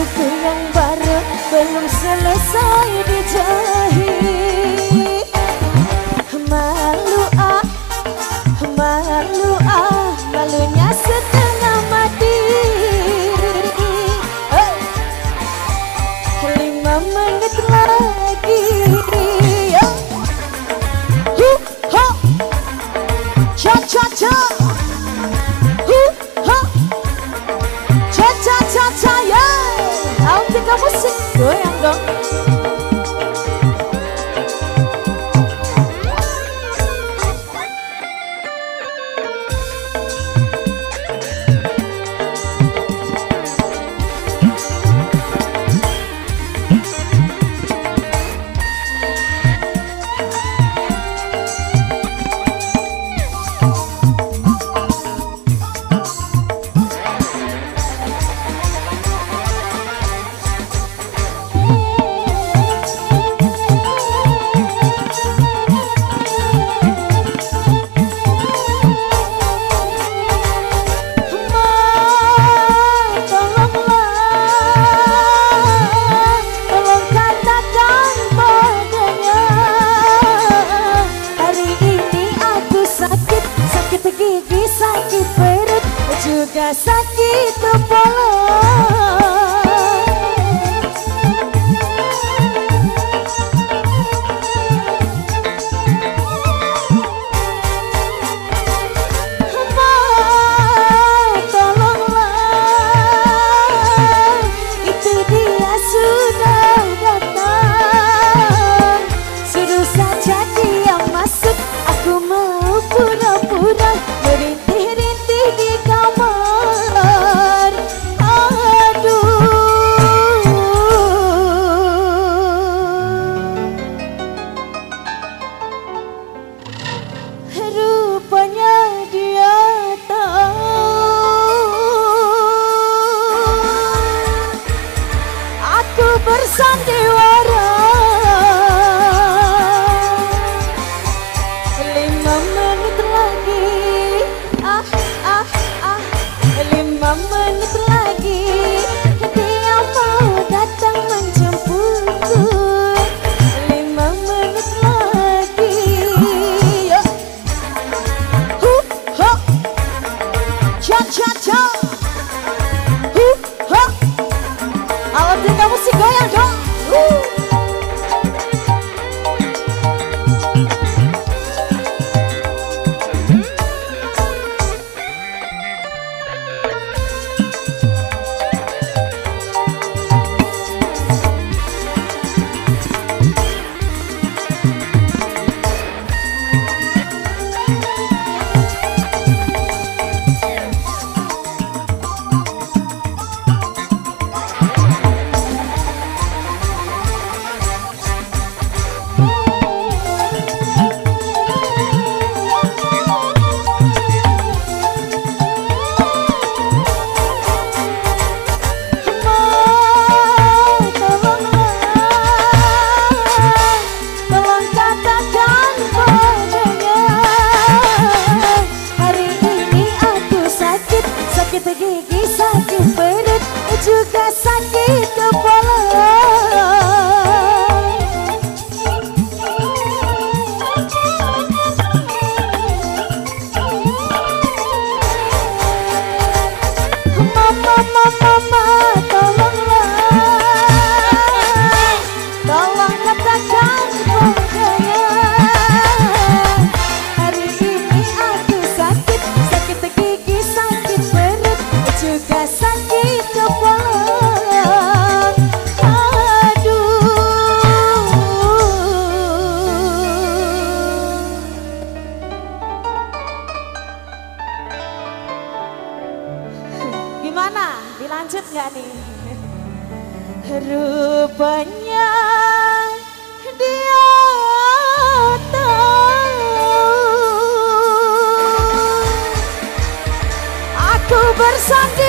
bajuku yang baru belum selesai dijahit. Malu ah, malunya setengah mati. 5 menit lagi. Cha cha cha. Cha cha cha cha ya. Aku tinggal musik goyang dong. Juga sakit kepala. Ma, tolonglah, itu dia sudah datang. Suruh saja dia masuk, aku mau pura-pura merintih-rintih di kamar. Rupanya dia tahu aku bersandiwara. 5 menit lagi. 5 menit lagi. Dia mau datang menjemputku. 5 menit lagi. Cha-cha-cha. Alat tinggal musik goyang dong. Sakit gigi, sakit perut, juga sakit kepala. Mama, tolong katakan padanya. Hari ini aku sakit, sakit gigi, sakit perut, juga sakit kepala. Gimana? Dilanjut nggak nih? Rupanya dia tahu aku bersandar.